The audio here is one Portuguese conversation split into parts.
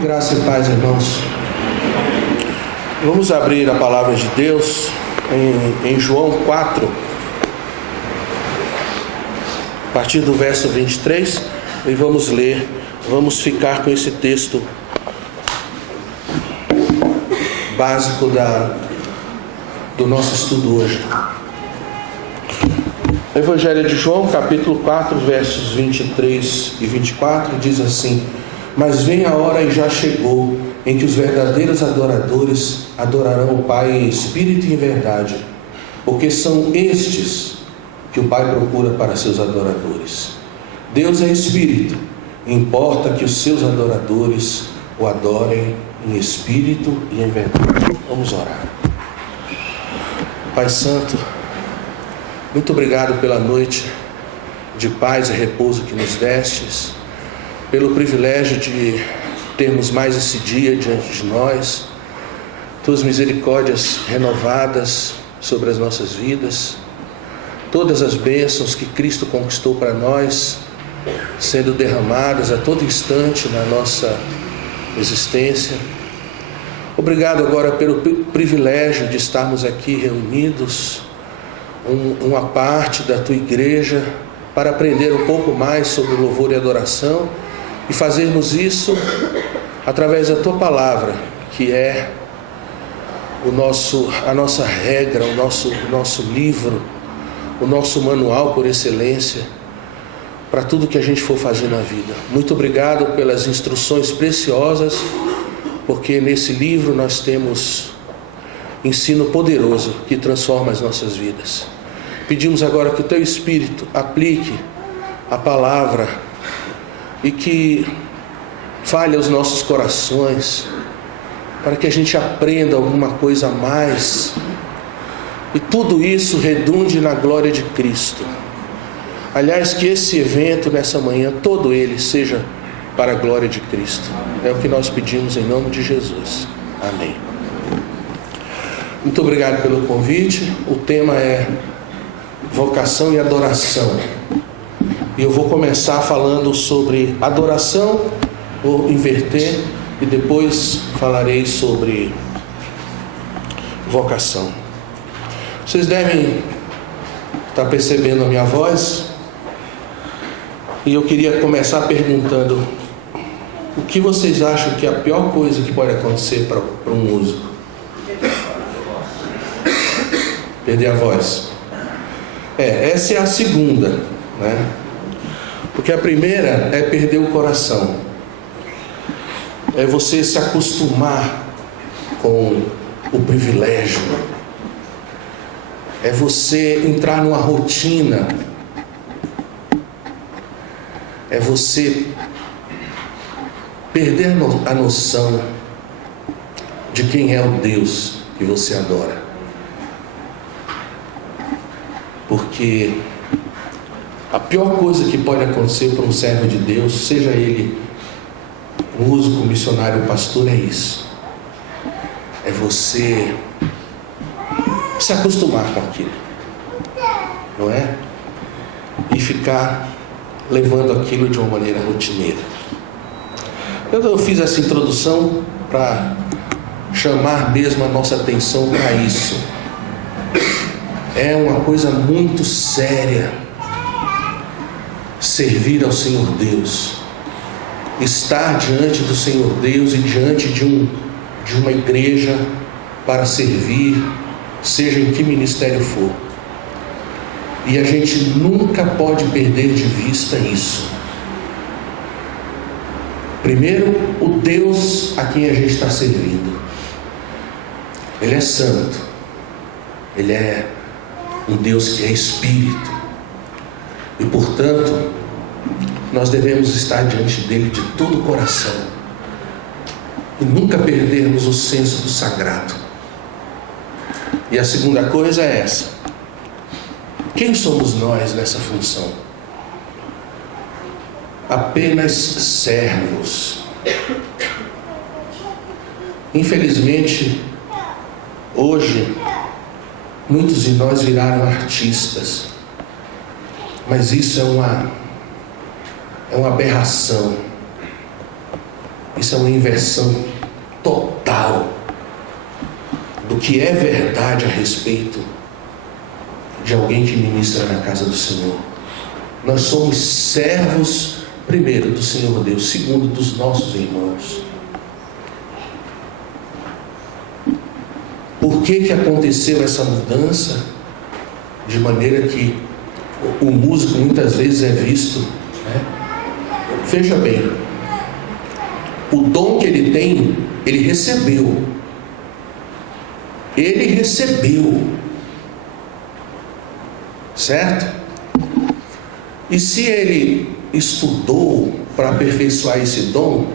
Graça e paz, irmãos. Vamos abrir a palavra de Deus em João 4, a partir do verso 23, e vamos ler, vamos ficar com esse texto básico do nosso estudo hoje. O Evangelho de João, capítulo 4, versos 23 e 24, diz assim: Mas vem a hora e já chegou, em que os verdadeiros adoradores adorarão o Pai em espírito e em verdade, porque são estes que o Pai procura para seus adoradores. Deus é espírito, importa que os seus adoradores o adorem em espírito e em verdade. Vamos orar. Pai Santo, muito obrigado pela noite de paz e repouso que nos destes, pelo privilégio de termos mais esse dia diante de nós, tuas misericórdias renovadas sobre as nossas vidas, todas as bênçãos que Cristo conquistou para nós, sendo derramadas a todo instante na nossa existência. Obrigado agora pelo privilégio de estarmos aqui reunidos, uma parte da tua igreja, para aprender um pouco mais sobre o louvor e adoração, e fazermos isso através da tua palavra, que é a nossa regra, o nosso livro, o nosso manual por excelência para tudo que a gente for fazer na vida. Muito obrigado pelas instruções preciosas, porque nesse livro nós temos ensino poderoso que transforma as nossas vidas. Pedimos agora que o teu Espírito aplique a palavra e que fale aos nossos corações, para que a gente aprenda alguma coisa a mais, e tudo isso redunde na glória de Cristo. Aliás, que esse evento nessa manhã, todo ele seja para a glória de Cristo. É o que nós pedimos em nome de Jesus. Amém. Muito obrigado pelo convite. O tema é vocação e adoração. E eu vou começar falando sobre adoração, vou inverter, e depois falarei sobre vocação. Vocês devem estar percebendo a minha voz, e eu queria começar perguntando: o que vocês acham que é a pior coisa que pode acontecer para um músico? Perder a voz. Essa é a segunda, né? Porque a primeira é perder o coração. É você se acostumar com o privilégio. É você entrar numa rotina. É você perder a noção de quem é o Deus que você adora. Porque a pior coisa que pode acontecer para um servo de Deus, seja ele músico, missionário, pastor, é isso. É você se acostumar com aquilo, não é? E ficar levando aquilo de uma maneira rotineira. Eu fiz essa introdução para chamar mesmo a nossa atenção para isso. É uma coisa muito séria servir ao Senhor Deus, estar diante do Senhor Deus e diante de uma igreja para servir, seja em que ministério for. E a gente nunca pode perder de vista isso. Primeiro, o Deus a quem a gente está servindo. Ele é santo. Ele é um Deus que é espírito. E, portanto, nós devemos estar diante dele de todo o coração e nunca perdermos o senso do sagrado. E a segunda coisa é essa: quem somos nós nessa função? Apenas servos. Infelizmente, hoje muitos de nós viraram artistas, mas isso é uma aberração. Isso é uma inversão total do que é verdade a respeito de alguém que ministra na casa do Senhor. Nós somos servos, primeiro, do Senhor Deus, segundo, dos nossos irmãos. Por que aconteceu essa mudança? De maneira que o músico muitas vezes é visto, né? Veja bem, o dom que ele tem, ele recebeu. Ele recebeu. Certo? E se ele estudou para aperfeiçoar esse dom,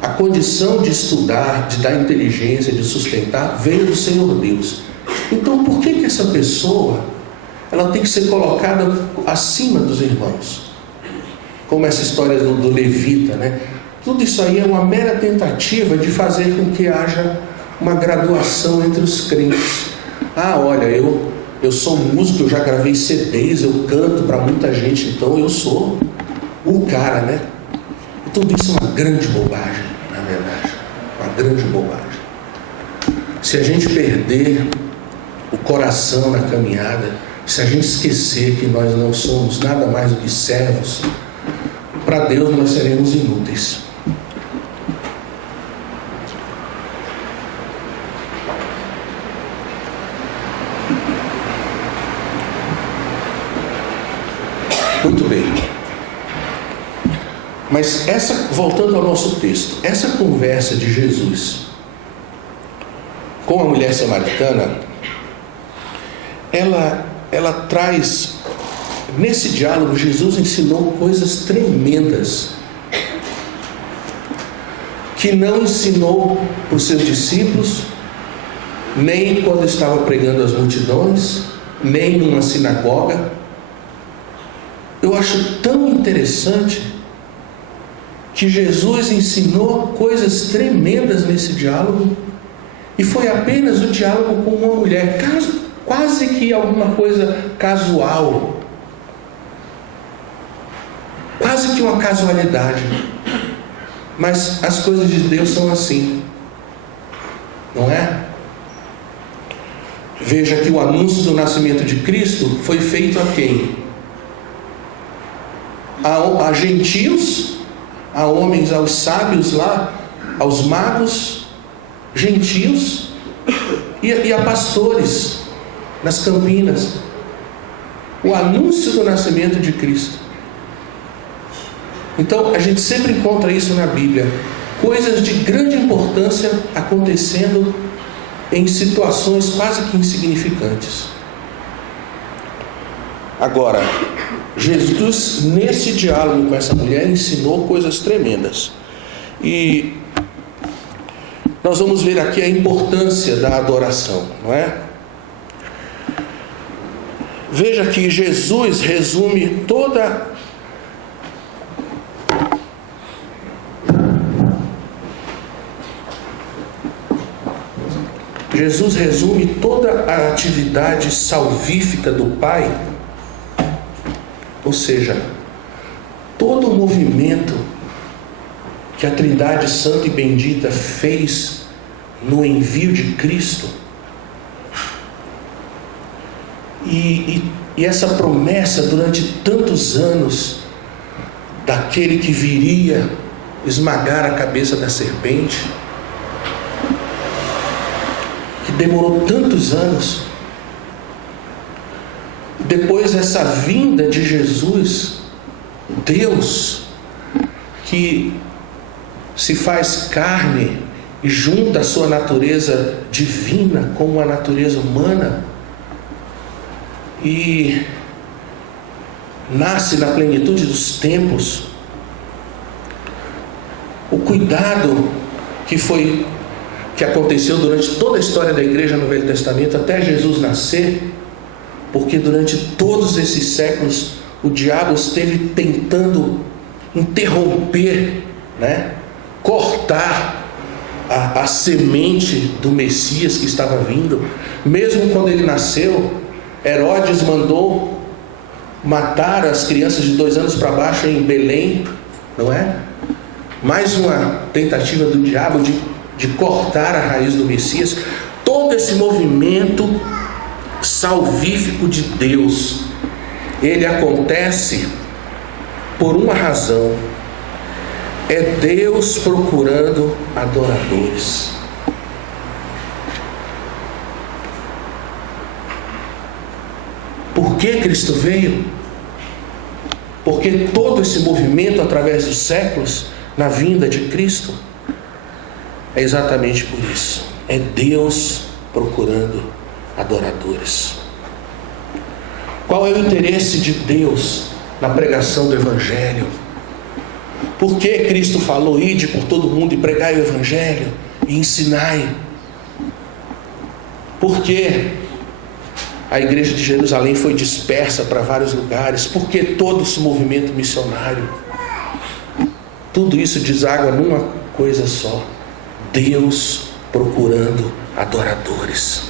a condição de estudar, de dar inteligência, de sustentar, veio do Senhor Deus. Então, por que essa pessoa, ela tem que ser colocada acima dos irmãos? Como essa história do levita, né? Tudo isso aí é uma mera tentativa de fazer com que haja uma graduação entre os crentes. Ah, olha, eu sou músico, eu já gravei CDs, eu canto para muita gente, então eu sou o cara, né? E tudo isso é uma grande bobagem, na verdade. Uma grande bobagem. Se a gente perder o coração na caminhada, se a gente esquecer que nós não somos nada mais do que servos, para Deus nós seremos inúteis. Muito bem. Mas voltando ao nosso texto, essa conversa de Jesus com a mulher samaritana, ela traz, nesse diálogo, Jesus ensinou coisas tremendas que não ensinou para os seus discípulos, nem quando estava pregando às multidões, nem numa sinagoga. Eu acho tão interessante que Jesus ensinou coisas tremendas nesse diálogo, e foi apenas o diálogo com uma mulher, quase que alguma coisa casual, quase que uma casualidade. Mas as coisas de Deus são assim, não é? Veja que o anúncio do nascimento de Cristo foi feito a quem? A gentios, a homens, aos sábios lá, aos magos, gentios e a pastores nas campinas. O anúncio do nascimento de Cristo. Então a gente sempre encontra isso na Bíblia, coisas de grande importância acontecendo em situações quase que insignificantes. Agora, Jesus, nesse diálogo com essa mulher, ensinou coisas tremendas. E nós vamos ver aqui a importância da adoração, não é? Veja que Jesus resume toda a atividade salvífica do Pai. Ou seja, todo o movimento que a Trindade Santa e Bendita fez no envio de Cristo, e essa promessa durante tantos anos daquele que viria esmagar a cabeça da serpente, que demorou tantos anos. Depois essa vinda de Jesus, Deus que se faz carne e junta a sua natureza divina com a natureza humana e nasce na plenitude dos tempos. O cuidado que aconteceu durante toda a história da igreja no Velho Testamento até Jesus nascer, porque durante todos esses séculos o diabo esteve tentando interromper, né? Cortar a semente do Messias que estava vindo. Mesmo quando ele nasceu, Herodes mandou matar as crianças de 2 anos para baixo em Belém, não é? mais uma tentativa do diabo de cortar a raiz do Messias. Todo esse movimento salvífico de Deus, ele acontece por uma razão: é Deus procurando adoradores. Por que Cristo veio? Porque todo esse movimento através dos séculos, na vinda de Cristo, é exatamente por isso. É Deus procurando adoradores. Qual é o interesse de Deus na pregação do Evangelho? Por que Cristo falou: ide por todo mundo e pregai o Evangelho e ensinai? Por que a igreja de Jerusalém foi dispersa para vários lugares? Por que todo esse movimento missionário? Tudo isso deságua numa coisa só: Deus procurando adoradores.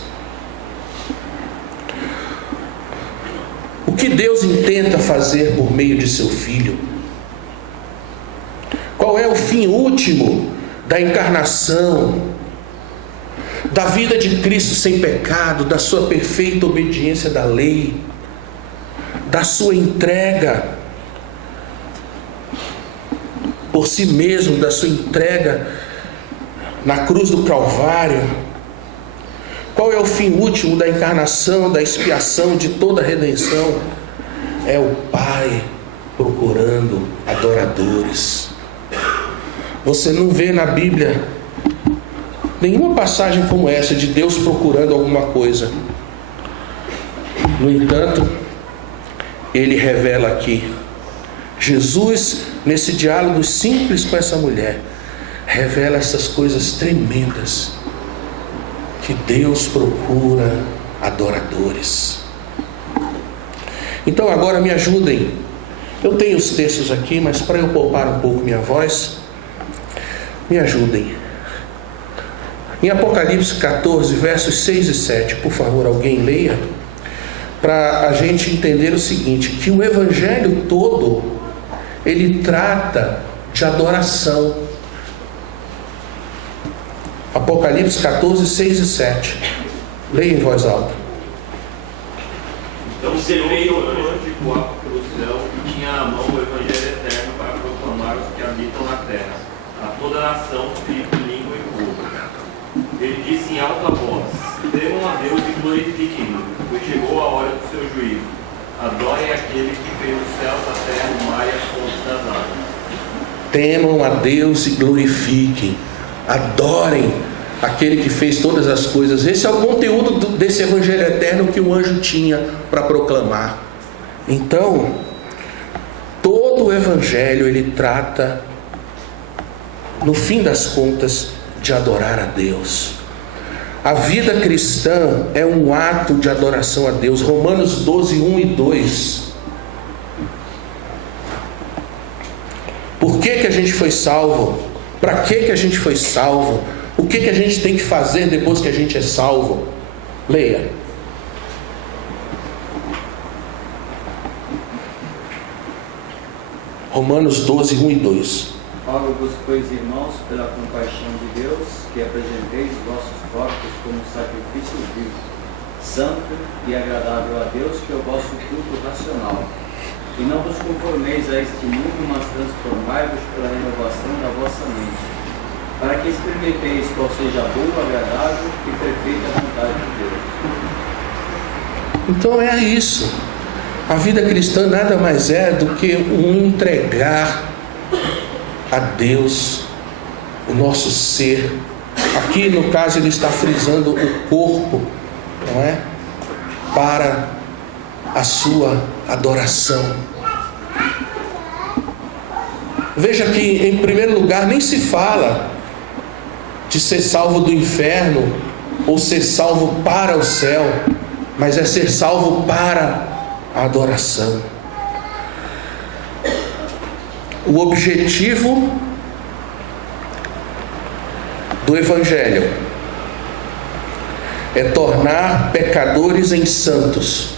O que Deus intenta fazer por meio de seu Filho? Qual é o fim último da encarnação, da vida de Cristo sem pecado, da sua perfeita obediência da lei, da sua entrega por si mesmo, da sua entrega na cruz do Calvário? Qual é o fim último da encarnação, da expiação, de toda a redenção? É o Pai procurando adoradores. Você não vê na Bíblia nenhuma passagem como essa de Deus procurando alguma coisa. No entanto, Ele revela aqui. Jesus, nesse diálogo simples com essa mulher, revela essas coisas tremendas, que Deus procura adoradores. Então agora me ajudem. Eu tenho os textos aqui, mas para eu poupar um pouco minha voz, me ajudem. Em Apocalipse 14, versos 6 e 7, por favor, alguém leia, para a gente entender o seguinte: que o Evangelho todo, ele trata de adoração. Apocalipse 14, 6 e 7. Leia em voz alta. Então veio outro anjo voava pelo céu e tinha à mão o Evangelho eterno para proclamar os que habitam na terra, a toda nação, tribo, língua e povo. Ele disse em alta voz: temam a Deus e glorifiquem-no, pois chegou a hora do seu juízo. Adorem aquele que fez os céus, a terra, o mar e as fontes das águas. Temam a Deus e glorifiquem. Adorem aquele que fez todas as coisas. Esse é o conteúdo desse Evangelho eterno que o anjo tinha para proclamar. Então, todo o Evangelho, ele trata, no fim das contas, de adorar a Deus. A vida cristã é um ato de adoração a Deus. Romanos 12, 1 e 2. Por que a gente foi salvo? Para que a gente foi salvo? O que a gente tem que fazer depois que a gente é salvo? Leia. Romanos 12, 1 e 2. Rogo-vos, pois, irmãos, pela compaixão de Deus, que apresenteis vossos corpos como sacrifício vivo, santo e agradável a Deus, que é o vosso culto racional. E não vos conformeis a este mundo, mas transformai-vos pela renovação da vossa mente, para que experimenteis qual seja a boa, agradável e perfeita vontade de Deus. Então é isso. A vida cristã nada mais é do que um entregar a Deus o nosso ser. Aqui no caso ele está frisando o corpo, não é? Para a sua adoração. Veja que em primeiro lugar nem se fala de ser salvo do inferno ou ser salvo para o céu, mas é ser salvo para a adoração. O objetivo do Evangelho é tornar pecadores em santos,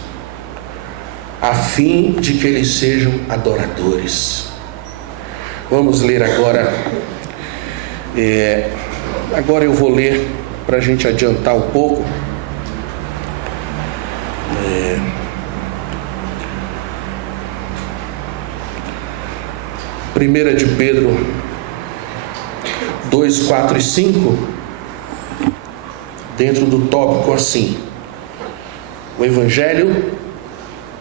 a fim de que eles sejam adoradores. Vamos ler agora. Agora eu vou ler para a gente adiantar um pouco. 1 de Pedro 2, 4 e 5, dentro do tópico assim: o Evangelho,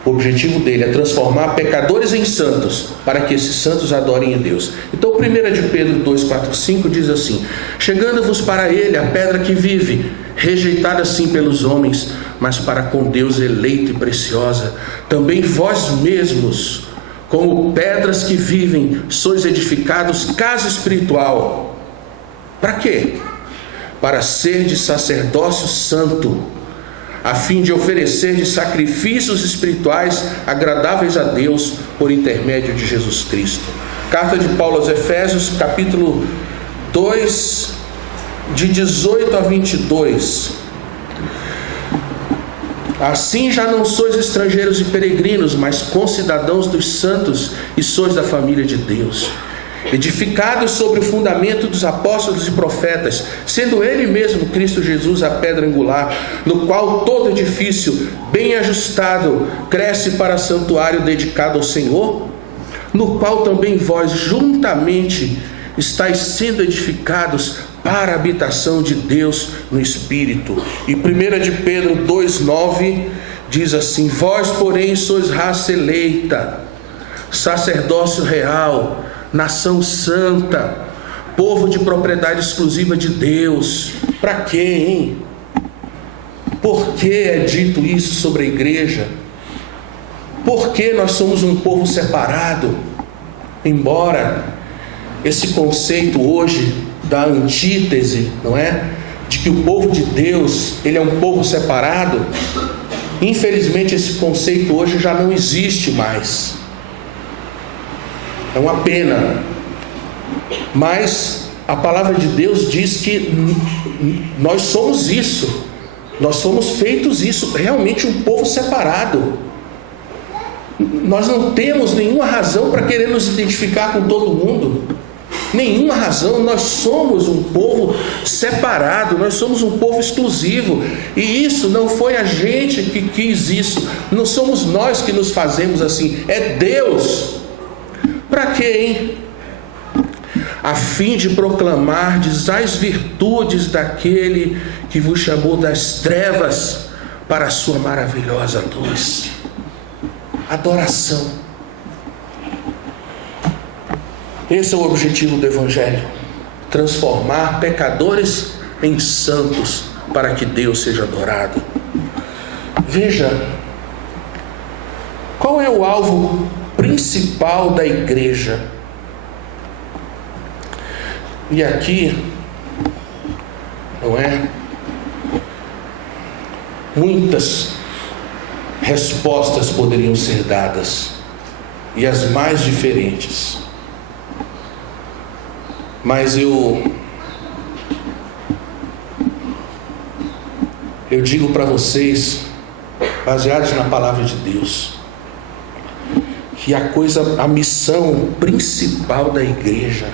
o objetivo dele é transformar pecadores em santos, para que esses santos adorem a Deus. Então 1 de Pedro 2, 4 e 5 diz assim: chegando-vos para ele a pedra que vive, rejeitada sim pelos homens, mas para com Deus eleita e preciosa. Também vós mesmos, como pedras que vivem, sois edificados casa espiritual. Para quê? Para ser de sacerdócio santo, a fim de oferecer de sacrifícios espirituais agradáveis a Deus por intermédio de Jesus Cristo. Carta de Paulo aos Efésios, capítulo 2, de 18 a 22. Assim já não sois estrangeiros e peregrinos, mas concidadãos dos santos, e sois da família de Deus, edificados sobre o fundamento dos apóstolos e profetas, sendo ele mesmo Cristo Jesus a pedra angular, no qual todo edifício bem ajustado cresce para santuário dedicado ao Senhor, no qual também vós juntamente estáis sendo edificados para a habitação de Deus no Espírito. E 1 de Pedro 2,9 diz assim: vós porém sois raça eleita, sacerdócio real, nação santa, povo de propriedade exclusiva de Deus. Para quê, hein? Por que é dito isso sobre a igreja? Por que nós somos um povo separado? Embora esse conceito hoje da antítese, não é? De que o povo de Deus, ele é um povo separado. Infelizmente esse conceito hoje já não existe mais. É uma pena, mas a palavra de Deus diz que nós somos isso, nós somos feitos isso, realmente um povo separado. Nós não temos nenhuma razão para querer nos identificar com todo mundo, nenhuma razão. Nós somos um povo separado, nós somos um povo exclusivo, e isso não foi a gente que quis isso, não somos nós que nos fazemos assim, é Deus. Para quê, hein? A fim de proclamardes as virtudes daquele que vos chamou das trevas para a sua maravilhosa luz. Adoração. Esse é o objetivo do Evangelho: transformar pecadores em santos para que Deus seja adorado. Veja, qual é o alvo principal da igreja? E aqui, não é? Muitas respostas poderiam ser dadas, e as mais diferentes. Mas eu digo para vocês, baseados na palavra de Deus, que a missão principal da igreja,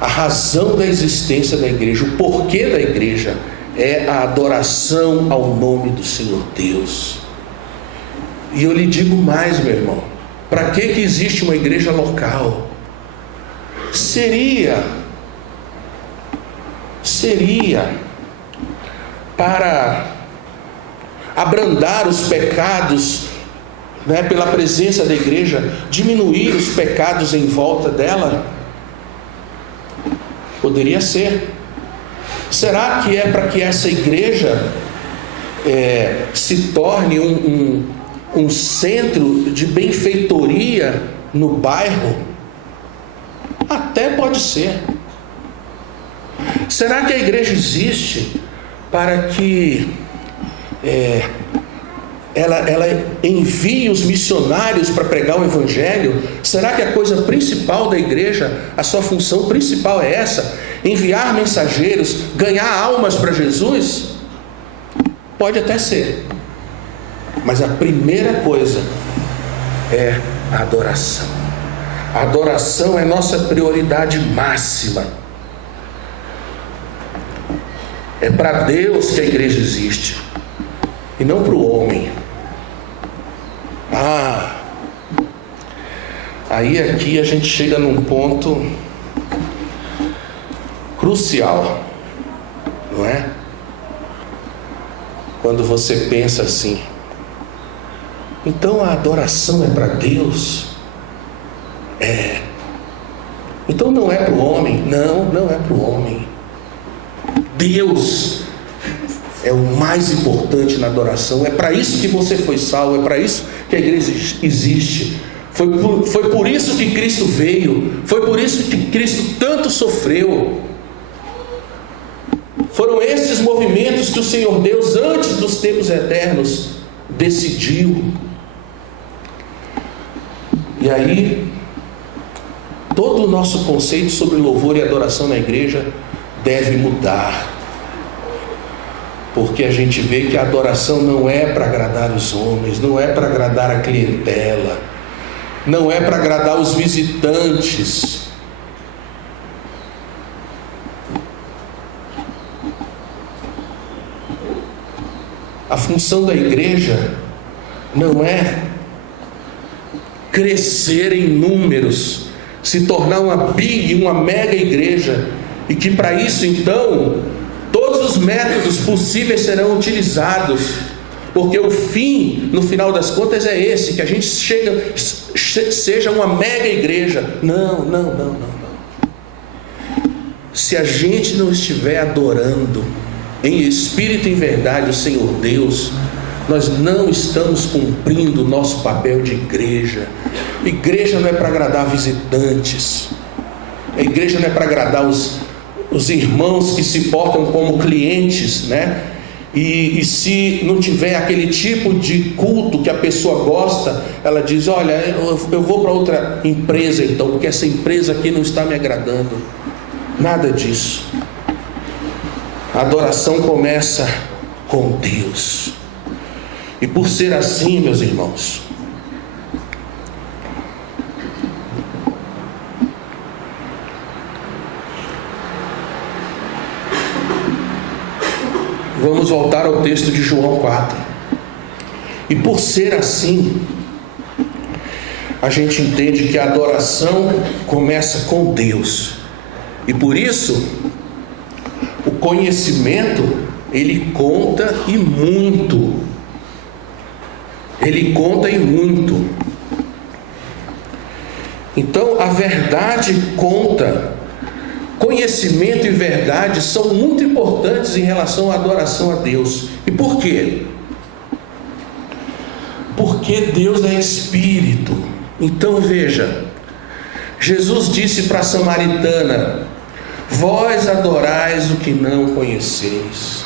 a razão da existência da igreja, o porquê da igreja, é a adoração ao nome do Senhor Deus. E eu lhe digo mais, meu irmão: para que existe uma igreja local? Seria para abrandar os pecados, né, pela presença da igreja, diminuir os pecados em volta dela? Poderia ser. Será que é para que essa igreja se torne um centro de benfeitoria no bairro? Até pode ser. Será que a igreja existe para que ela envie os missionários para pregar o Evangelho? Será que a coisa principal da igreja, a sua função principal é essa? Enviar mensageiros, ganhar almas para Jesus? Pode até ser. Mas a primeira coisa é a adoração. A adoração é nossa prioridade máxima. É para Deus que a igreja existe, e não para o homem. Aí aqui a gente chega num ponto crucial, não é? Quando você pensa assim, então a adoração é para Deus? Então não é para o homem? Não é para o homem. Deus é o mais importante na adoração. É para isso que você foi salvo, é para isso que a igreja existe. Foi por isso que Cristo veio, foi por isso que Cristo tanto sofreu. Foram esses movimentos que o Senhor Deus, antes dos tempos eternos, decidiu. E aí, todo o nosso conceito sobre louvor e adoração na igreja deve mudar. Porque a gente vê que a adoração não é para agradar os homens, não é para agradar a clientela, não é para agradar os visitantes. A função da igreja não é crescer em números, se tornar uma mega igreja, e que para isso então todos os métodos possíveis serão utilizados, porque o fim, no final das contas, é esse, que a gente seja uma mega igreja. Não. Se a gente não estiver adorando em espírito e em verdade o Senhor Deus, nós não estamos cumprindo o nosso papel de igreja. Igreja não é para agradar visitantes, a igreja não é para agradar os irmãos que se portam como clientes, né? E se não tiver aquele tipo de culto que a pessoa gosta, ela diz, olha, eu vou para outra empresa então, porque essa empresa aqui não está me agradando. Nada disso. A adoração começa com Deus. E por ser assim, meus irmãos, vamos voltar ao texto de João 4. E por ser assim, a gente entende que a adoração começa com Deus. E por isso, o conhecimento, ele conta e muito. Ele conta e muito. Então, a verdade conta. Conhecimento e verdade são muito importantes em relação à adoração a Deus. E por quê? Porque Deus é Espírito. Então veja, Jesus disse para a samaritana, vós adorais o que não conheceis.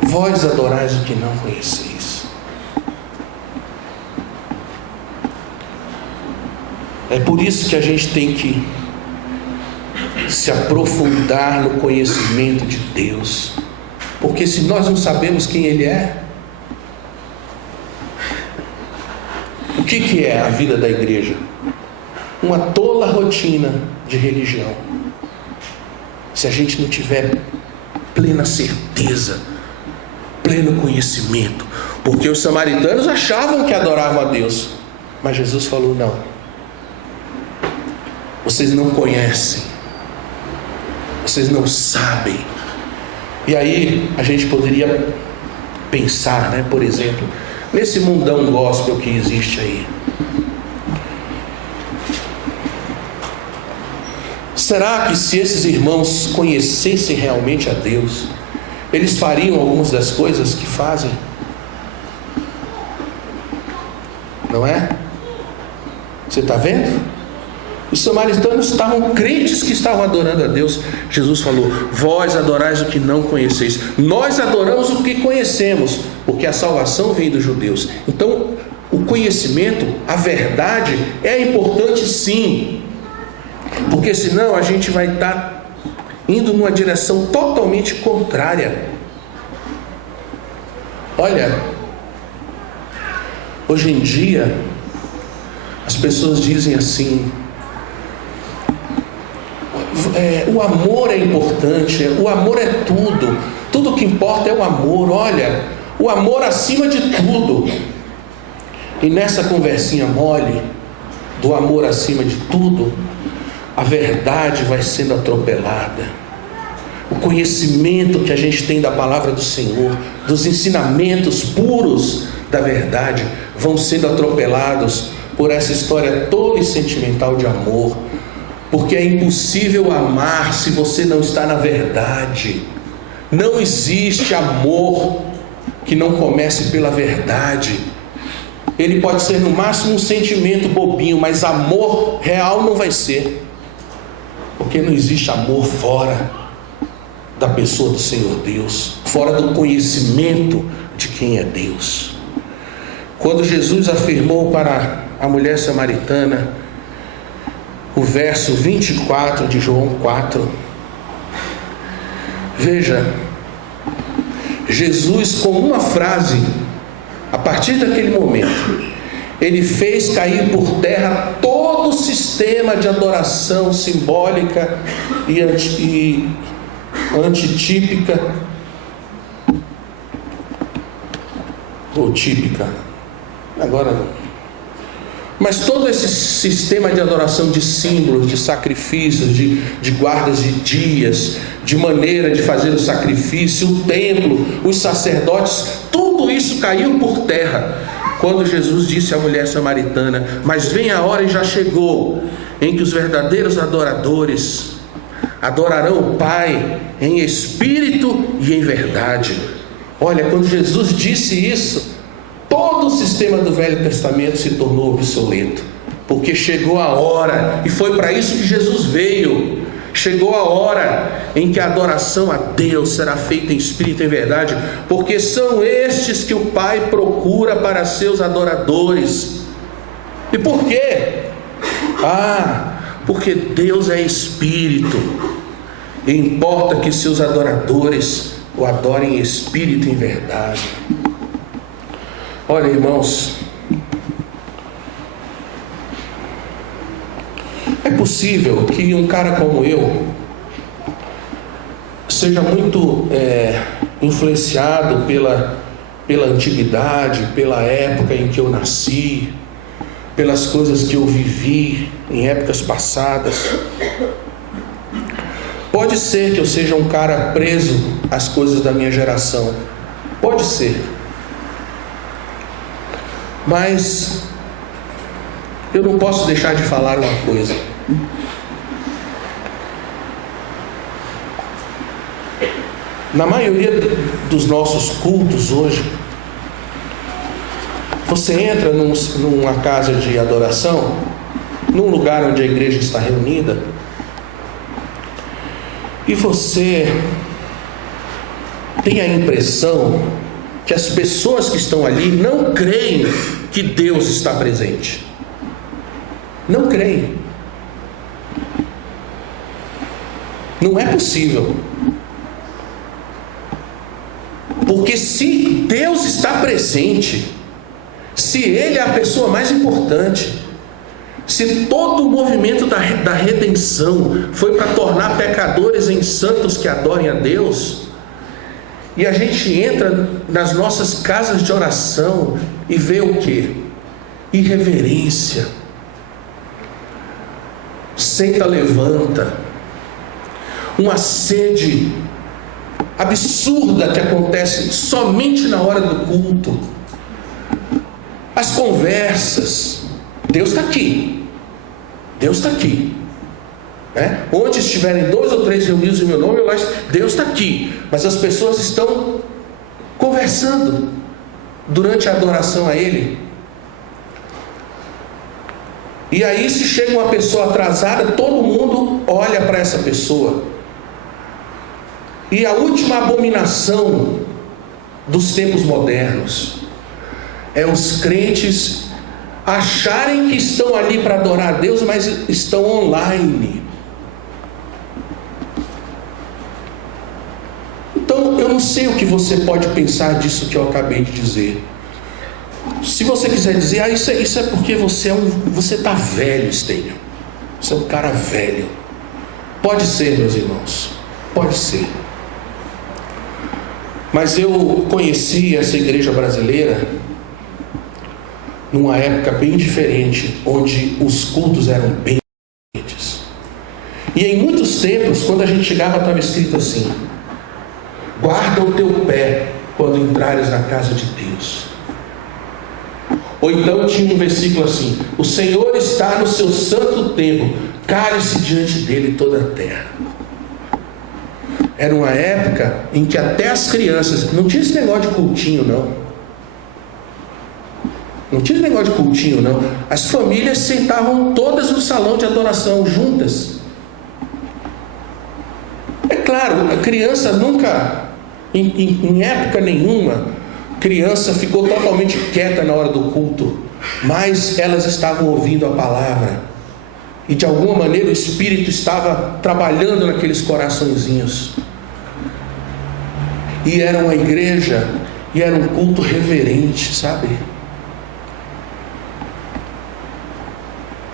Vós adorais o que não conheceis. É por isso que a gente tem que se aprofundar no conhecimento de Deus. Porque se nós não sabemos quem Ele é, o que é a vida da igreja? Uma tola rotina de religião. Se a gente não tiver plena certeza, pleno conhecimento. Porque os samaritanos achavam que adoravam a Deus, mas Jesus falou, não, vocês não conhecem, vocês não sabem. E aí a gente poderia pensar, né, por exemplo, nesse mundão gospel que existe aí. Será que se esses irmãos conhecessem realmente a Deus, eles fariam algumas das coisas que fazem? Não é? Você está vendo? Os samaritanos estavam crentes que estavam adorando a Deus. Jesus falou, vós adorais o que não conheceis. Nós adoramos o que conhecemos, porque a salvação vem dos judeus. Então, o conhecimento, a verdade, é importante sim. Porque senão a gente vai estar indo numa direção totalmente contrária. Olha, hoje em dia As pessoas dizem assim: o amor é importante, o amor é tudo, tudo que importa é o amor. Olha, o amor acima de tudo. E nessa conversinha mole do amor acima de tudo, a verdade vai sendo atropelada. O conhecimento que a gente tem da palavra do Senhor, dos ensinamentos puros da verdade, vão sendo atropelados por essa história tola e sentimental de amor. Porque é impossível amar se você não está na verdade. Não existe amor que não comece pela verdade. Ele pode ser no máximo um sentimento bobinho, mas amor real não vai ser. Porque não existe amor fora da pessoa do Senhor Deus, fora do conhecimento de quem é Deus. Quando Jesus afirmou para a mulher samaritana, o verso 24 de João 4, veja, Jesus, com uma frase, a partir daquele momento, ele fez cair por terra todo o sistema de adoração simbólica e antitípica, ou típica, agora não. Mas todo esse sistema de adoração, de símbolos, de sacrifícios, de guardas de dias, de maneira de fazer o sacrifício, o templo, os sacerdotes, tudo isso caiu por terra quando Jesus disse à mulher samaritana: mas vem a hora, e já chegou, em que os verdadeiros adoradores adorarão o Pai em espírito e em verdade. Olha, quando Jesus disse isso, todo o sistema do Velho Testamento se tornou obsoleto, porque chegou a hora, e foi para isso que Jesus veio. Chegou a hora em que a adoração a Deus será feita em espírito e em verdade, porque são estes que o Pai procura para seus adoradores. E por quê? Porque Deus é espírito, e importa que seus adoradores o adorem em espírito e em verdade. Olha, irmãos, é possível que um cara como eu seja muito influenciado pela antiguidade, pela época em que eu nasci, pelas coisas que eu vivi em épocas passadas. Pode ser que eu seja um cara preso às coisas da minha geração, pode ser. Mas eu não posso deixar de falar uma coisa. Na maioria dos nossos cultos hoje, você entra numa casa de adoração, num lugar onde a igreja está reunida, e você tem a impressão que as pessoas que estão ali não creem que Deus está presente. Não creem. Não é possível. Porque se Deus está presente, se Ele é a pessoa mais importante, se todo o movimento da redenção foi para tornar pecadores em santos que adorem a Deus, e a gente entra nas nossas casas de oração e vê o quê? Irreverência, senta, levanta, uma sede absurda que acontece somente na hora do culto, as conversas. Deus está aqui, Deus está aqui, né? Onde estiverem 2 ou 3 reunidos em meu nome, Deus está aqui, mas as pessoas estão conversando durante a adoração a Ele. E aí, se chega uma pessoa atrasada, todo mundo olha para essa pessoa. E a última abominação dos tempos modernos é os crentes acharem que estão ali para adorar a Deus, mas estão online. Então, eu não sei o que você pode pensar disso que eu acabei de dizer. Se você quiser dizer, isso é porque você está velho, Estênio. Você é um cara velho. Pode ser, meus irmãos, pode ser. Mas eu conheci essa igreja brasileira numa época bem diferente, onde os cultos eram bem diferentes. E em muitos tempos, quando a gente chegava, estava escrito assim: guarda o teu pé quando entrares na casa de Deus. Ou então tinha um versículo assim: o Senhor está no seu santo templo, cale-se diante dele toda a terra. Era uma época em que até as crianças, não tinha esse negócio de cultinho não. Não tinha esse negócio de cultinho não. As famílias sentavam todas no salão de adoração, juntas. É claro, a criança nunca, em época nenhuma, criança ficou totalmente quieta na hora do culto, mas elas estavam ouvindo a palavra, e de alguma maneira o Espírito estava trabalhando naqueles coraçõezinhos. E era uma igreja, e era um culto reverente, sabe?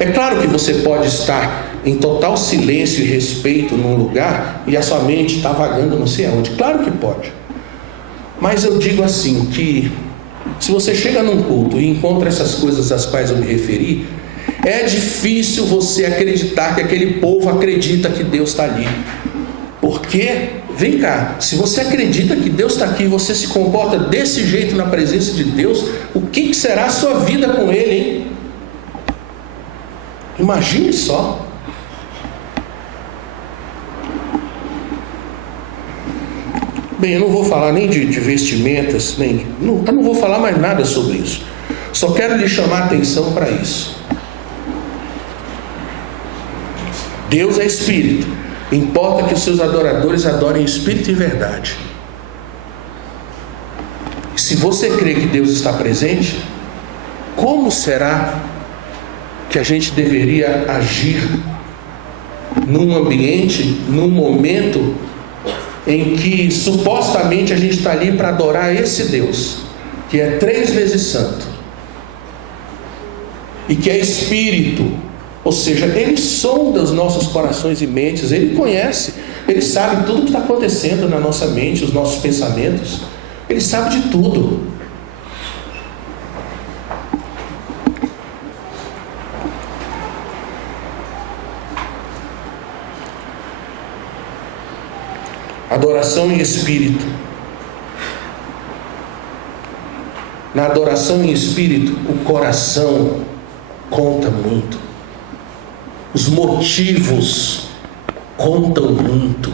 É claro que você pode estar em total silêncio e respeito num lugar e a sua mente está vagando não sei aonde. Claro que pode. Mas eu digo assim, que se você chega num culto e encontra essas coisas às quais eu me referi, é difícil você acreditar que aquele povo acredita que Deus está ali. Porque, vem cá, se você acredita que Deus está aqui e você se comporta desse jeito na presença de Deus, o que será a sua vida com Ele, hein? Imagine só. Bem, eu não vou falar nem de vestimentas, eu não vou falar mais nada sobre isso. Só quero lhe chamar a atenção para isso. Deus é Espírito. Importa que os seus adoradores adorem Espírito e verdade. Se você crê que Deus está presente, como será que a gente deveria agir num ambiente, num momento em que supostamente a gente está ali para adorar esse Deus, que é 3 vezes santo e que é Espírito? Ou seja, Ele sonda os nossos corações e mentes, Ele conhece, Ele sabe tudo o que está acontecendo na nossa mente, os nossos pensamentos, Ele sabe de tudo. Adoração em espírito. Na adoração em espírito, o coração conta muito. Os motivos contam muito.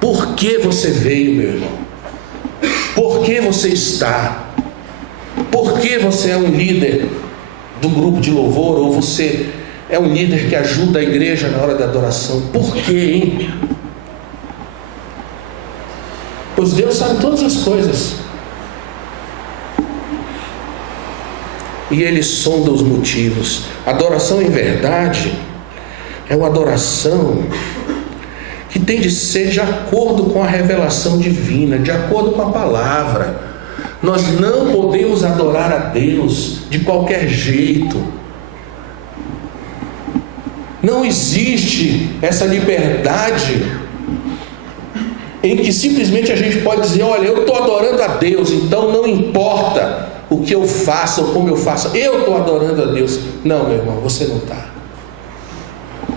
Por que você veio, meu irmão? Por que você está? Por que você é um líder do grupo de louvor? Ou você é um líder que ajuda a igreja na hora da adoração? Por quê, hein? Pois Deus sabe todas as coisas. E Ele sonda os motivos. Adoração em verdade é uma adoração que tem de ser de acordo com a revelação divina, de acordo com a palavra. Nós não podemos adorar a Deus de qualquer jeito. Não existe essa liberdade em que simplesmente a gente pode dizer: olha, eu estou adorando a Deus, então não importa o que eu faça ou como eu faça, eu estou adorando a Deus. Não, meu irmão, você não está.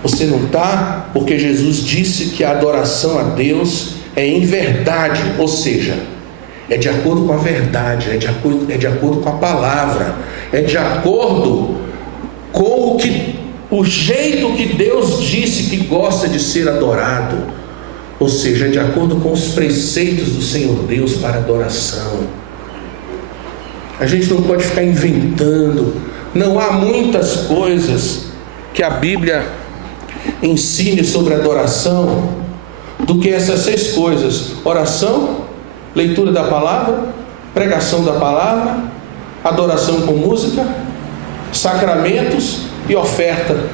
Você não está, porque Jesus disse que a adoração a Deus é em verdade, ou seja, é de acordo com a verdade, é de acordo com a palavra, é de acordo com o jeito que Deus disse que gosta de ser adorado, ou seja, é de acordo com os preceitos do Senhor Deus para adoração. A gente não pode ficar inventando. Não há muitas coisas que a Bíblia ensine sobre adoração do que essas 6 coisas: oração, leitura da palavra, pregação da palavra, adoração com música, sacramentos e oferta.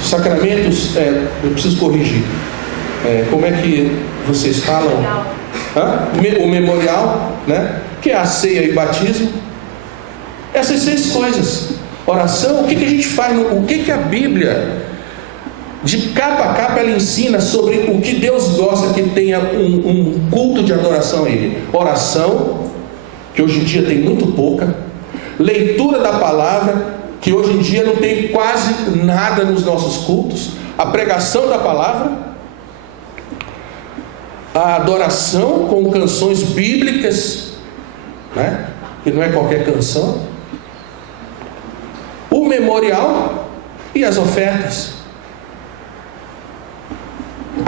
Sacramentos, eu preciso corrigir. Como é que vocês falam? O memorial, né? Que é a ceia e batismo. Essas 6 coisas. Oração, o que a gente faz? O que a Bíblia, de capa a capa, ela ensina sobre o que Deus gosta que tenha um culto de adoração a Ele? Oração, que hoje em dia tem muito pouca. Leitura da palavra, que hoje em dia não tem quase nada nos nossos cultos. A pregação da palavra. A adoração com canções bíblicas, né? Que não é qualquer canção. O memorial e as ofertas.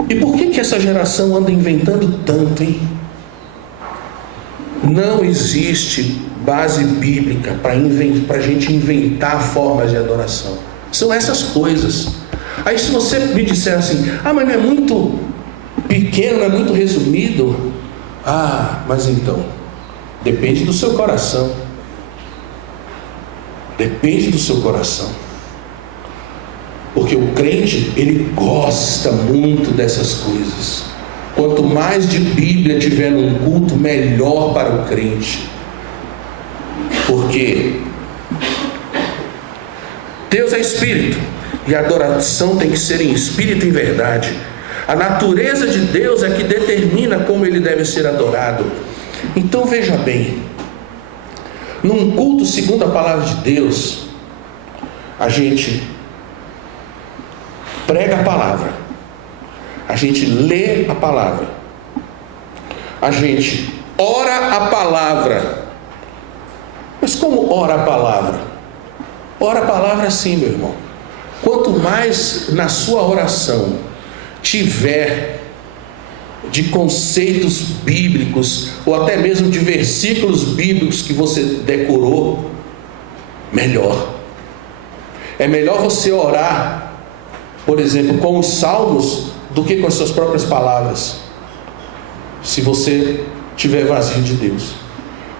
E por que essa geração anda inventando tanto, hein? Não existe base bíblica para a gente inventar formas de adoração. São essas coisas. Aí se você me disser assim, mas não é muito pequeno, não é muito resumido. Mas então, depende do seu coração. Depende do seu coração. Porque o crente, ele gosta muito dessas coisas. Quanto mais de Bíblia tiver num culto, melhor para o crente. Porque Deus é Espírito, e a adoração tem que ser em Espírito e em verdade. A natureza de Deus é que determina como Ele deve ser adorado. Então veja bem, num culto segundo a palavra de Deus, a gente prega a palavra, a gente lê a palavra, a gente ora a palavra. Mas como ora a palavra? Ora a palavra assim, meu irmão. Quanto mais na sua oração tiver de conceitos bíblicos, ou até mesmo de versículos bíblicos que você decorou, melhor. É melhor você orar, por exemplo, com os salmos, do que com as suas próprias palavras, se você estiver vazio de Deus.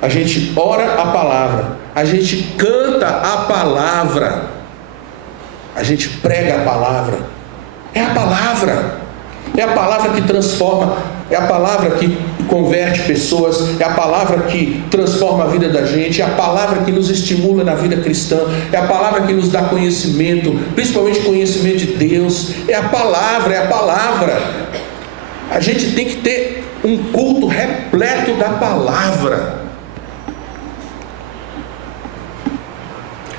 A gente ora a palavra, a gente canta a palavra, a gente prega a palavra. É a palavra que transforma, é a palavra que converte pessoas, é a palavra que transforma a vida da gente, é a palavra que nos estimula na vida cristã, é a palavra que nos dá conhecimento, principalmente conhecimento de Deus. É a palavra. A gente tem que ter um culto repleto da palavra.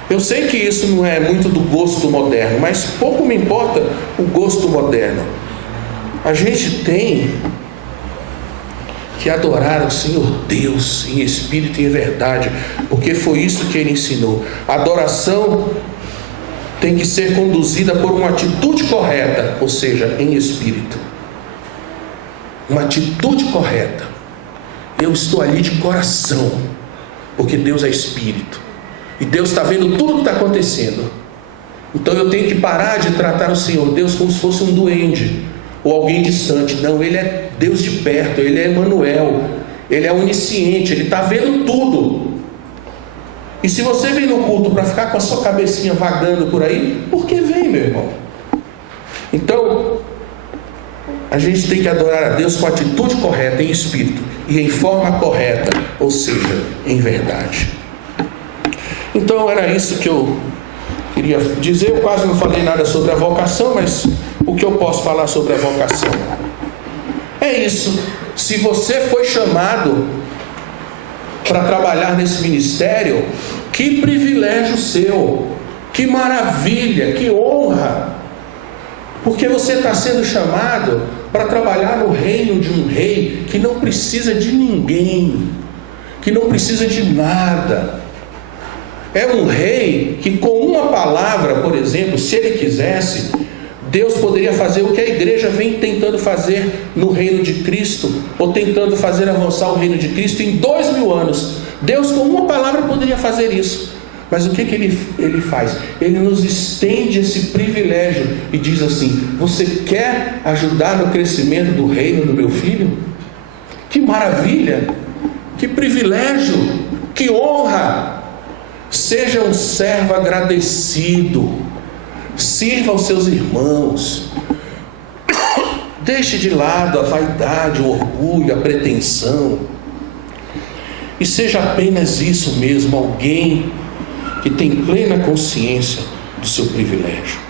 Eu sei que isso não é muito do gosto moderno, mas pouco me importa o gosto moderno. A gente tem que adorar o Senhor Deus em espírito e em verdade, porque foi isso que Ele ensinou. A adoração tem que ser conduzida por uma atitude correta, ou seja, em espírito. Uma atitude correta. Eu estou ali de coração, porque Deus é espírito. E Deus está vendo tudo o que está acontecendo. Então eu tenho que parar de tratar o Senhor Deus como se fosse um duende ou alguém distante. Não, Ele é Deus de perto, Ele é Emmanuel, Ele é onisciente, Ele está vendo tudo. E se você vem no culto para ficar com a sua cabecinha vagando por aí, por que vem, meu irmão? Então a gente tem que adorar a Deus com a atitude correta, em espírito, e em forma correta, ou seja, em verdade. Então era isso que eu queria dizer. Eu quase não falei nada sobre a vocação, mas o que eu posso falar sobre a vocação é isso. Se você foi chamado para trabalhar nesse ministério, que privilégio seu, que maravilha, que honra, porque você está sendo chamado para trabalhar no reino de um rei que não precisa de ninguém, que não precisa de nada. É um rei que com uma palavra, por exemplo, se ele quisesse, Deus poderia fazer o que a igreja vem tentando fazer no reino de Cristo, ou tentando fazer avançar o reino de Cristo em 2000 anos. Deus com uma palavra poderia fazer isso. Mas o que ele faz? Ele nos estende esse privilégio e diz assim: você quer ajudar no crescimento do reino do meu filho? Que maravilha! Que privilégio! Que honra! Seja um servo agradecido, sirva aos seus irmãos, deixe de lado a vaidade, o orgulho, a pretensão, e seja apenas isso mesmo, alguém que tem plena consciência do seu privilégio.